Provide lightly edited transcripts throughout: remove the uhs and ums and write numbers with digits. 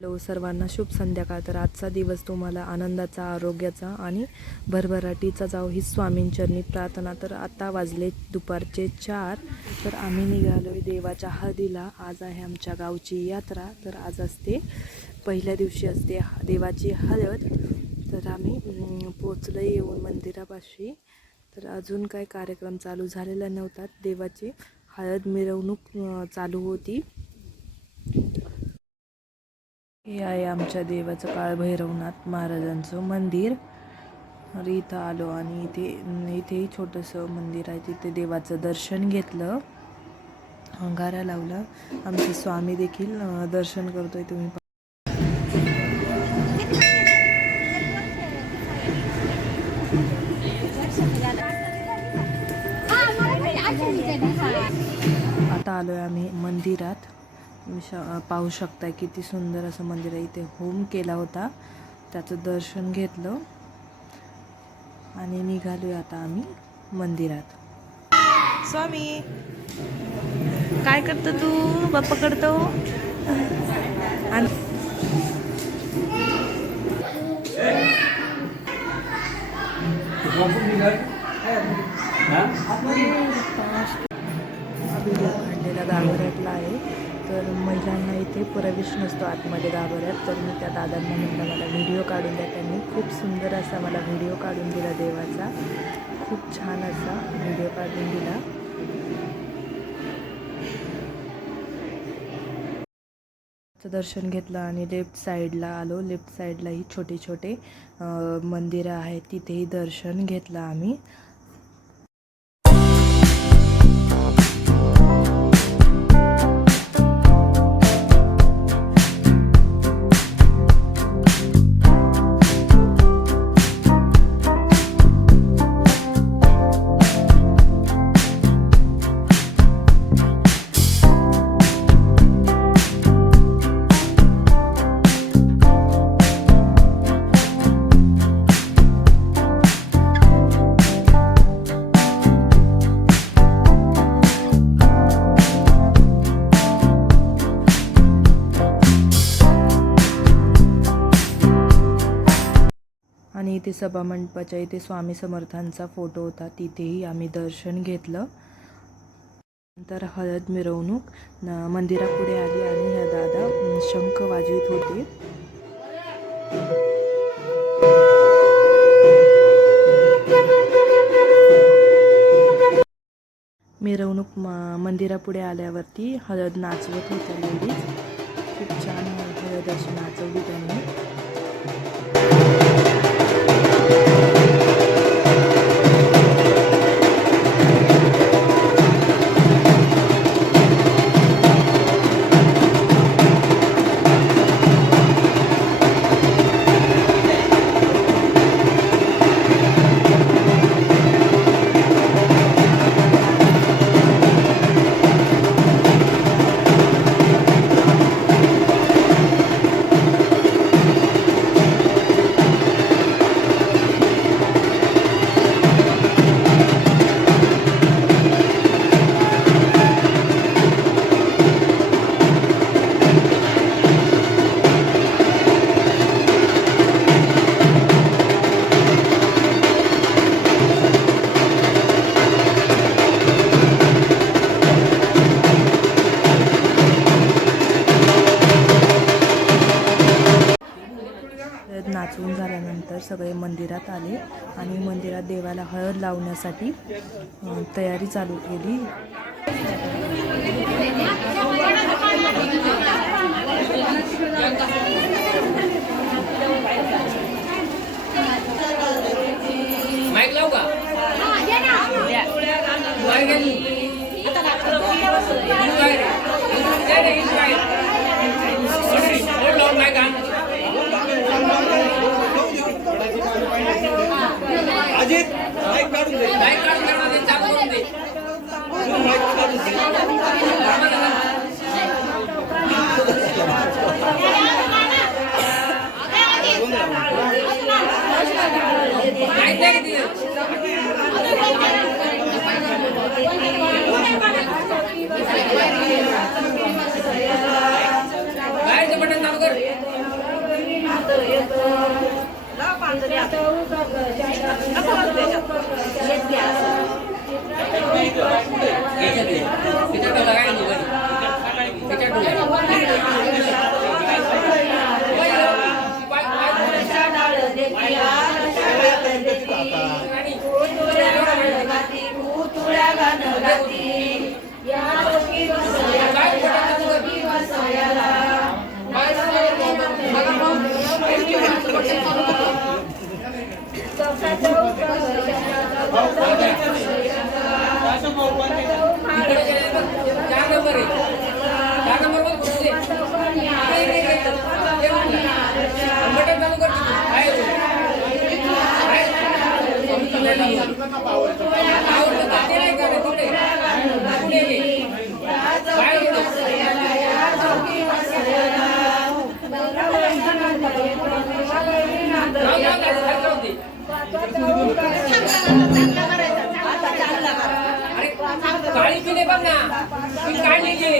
Hello सर्वांना शुभ संध्याकाळ. तर आजचा दिवस तुम्हाला आनंदाचा, आरोग्याचा आणि भरभराटीचा जावो ही स्वामींचरणी प्रार्थना. तर आता वाजले दुपारचे 4. तर आम्ही निघालो आहे देवाच्या हळदीला. आज आहे आमच्या गावची यात्रा. तर आज असते, पहिल्या दिवशी असते देवाची हळद. तर आम्ही पोचलो येऊन मंदिरापाशी. तर अजून काय कार्यक्रम चालू झालेला नव्हता. देवाची हळद मिरवणूक चालू होती. हे आहे आमच्या देवाचं काळभैरवनाथ महाराजांचं मंदिर. तर इथं आलो आणि इथेही छोटंसं मंदिर आहे. तिथे देवाचं दर्शन घेतलं, अंगारा लावला. आमचे स्वामी देखील दर्शन करतोय तुम्ही. आता आलोय आम्ही मंदिरात. पाहू शकता किती सुंदर असं मंदिर आहे. इथे होम केला होता, त्याचं दर्शन घेतलं आणि निघालोय आता आम्ही मंदिरात. स्वामी काय करतो तू? बाप्पा करतो. काढलेला गाभाऱ्यातला आहे. तर महिलांना इथे प्रवेश नसतो आतमध्ये गाभाऱ्यात. तर मी त्या दादांना म्हटलं मला व्हिडिओ काढून द्या. त्यांनी खूप सुंदर असा मला व्हिडिओ काढून दिला देवाचा. खूप छान असा व्हिडिओ काढून दिला. दर्शन घेतलं आणि लेफ्ट साईडला आलो. लेफ्ट साईडलाही छोटे छोटे मंदिरं आहेत, तिथेही दर्शन घेतलं आम्ही. आणि इथे सभामंडपाच्या इथे स्वामी समर्थांचा फोटो होता, तिथेही आम्ही दर्शन घेतलं. नंतर हळद मिरवणूक मंदिरापुढे आली आणि ह्या दादा शंख वाजवित होते. मिरवणूक मंदिरापुढे आल्यावरती हळद नाचवत होत्या लेडीज. खूप छान हळद अशी नाचवली त्यांनी. नाचवून झाल्यानंतर सगळे मंदिरात आले आणि मंदिरात देवाला हळद लावण्यासाठी तयारी चालू केली. अजित माईक काढून दे. माईक काढून दे. काळी पिले बघ ना काढली घे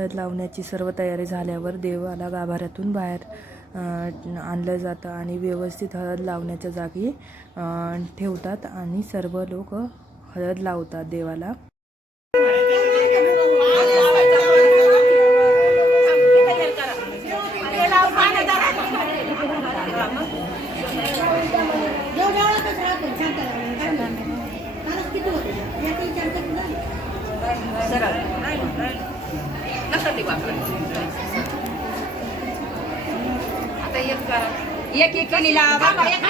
हळद लावण्याची सर्व तयारी झाल्यावर देवाला गाभाऱ्यातून बाहेर आणलं जातं आणि व्यवस्थित हळद लावण्याच्या जागी ठेवतात आणि सर्व लोक हळद लावतात देवाला. एक एक केलीला बाबा एक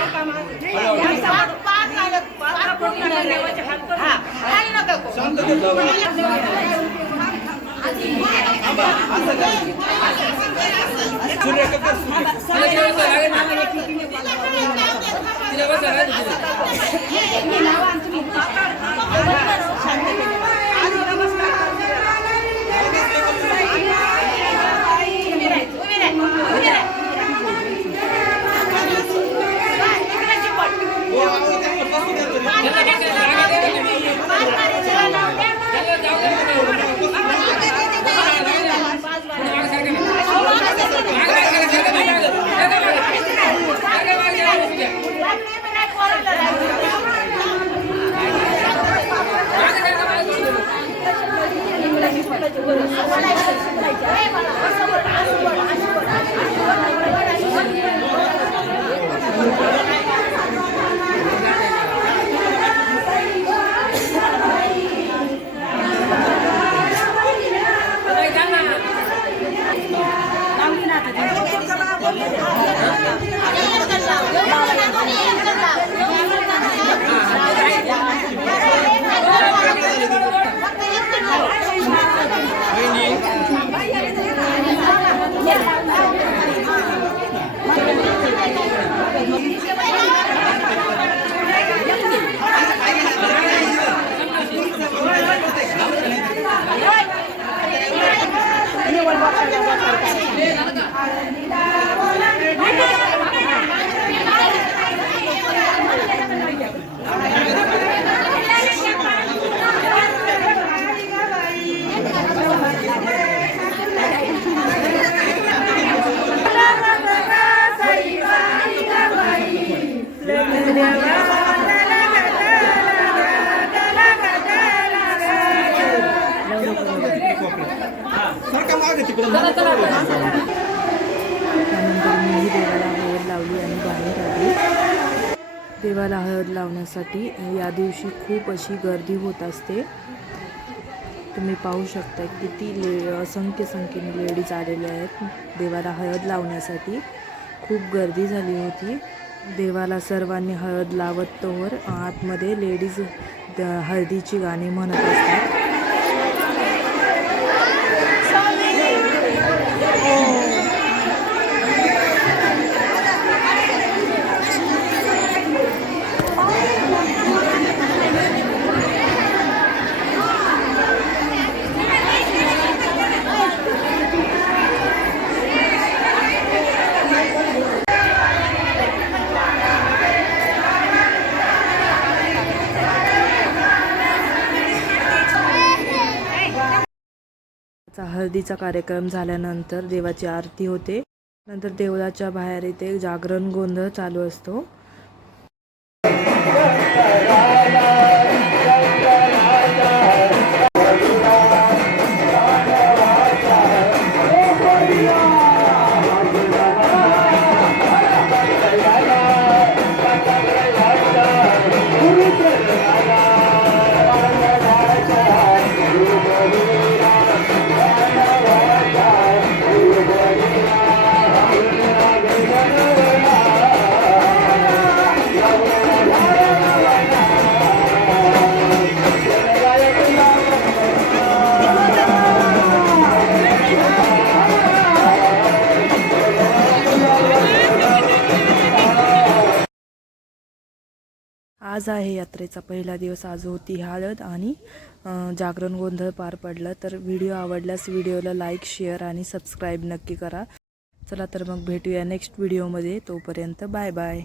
त्यानंतर मीही देवाला हळद लावली आणि बाहेर आली. देवाला हळद लावण्यासाठी या दिवशी खूप अशी गर्दी होत असते. तुम्ही पाहू शकता किती असंख्य संख्येने लेडीज आलेल्या आहेत देवाला हळद लावण्यासाठी. खूप गर्दी झाली होती. देवाला सर्वांनी हळद लावत तोवर आतमध्ये लेडीज हळदीची गाणी म्हणत असतात. हळदीचा कार्यक्रम झाल्यानंतर देवाची आरती होते. नंतर देवळाच्या बाहेर इथे जागरण गोंधळ चालू असतो. आज आहे यात्रेचा पहिला दिवस. आज होती हळद आणि जागरण गोंधळ पार पडला. तर व्हिडिओ आवडल्यास व्हिडिओला लाईक, शेअर आणि सबस्क्राईब नक्की करा. चला तर मग भेटूया नेक्स्ट व्हिडिओमध्ये. तोपर्यंत बाय बाय.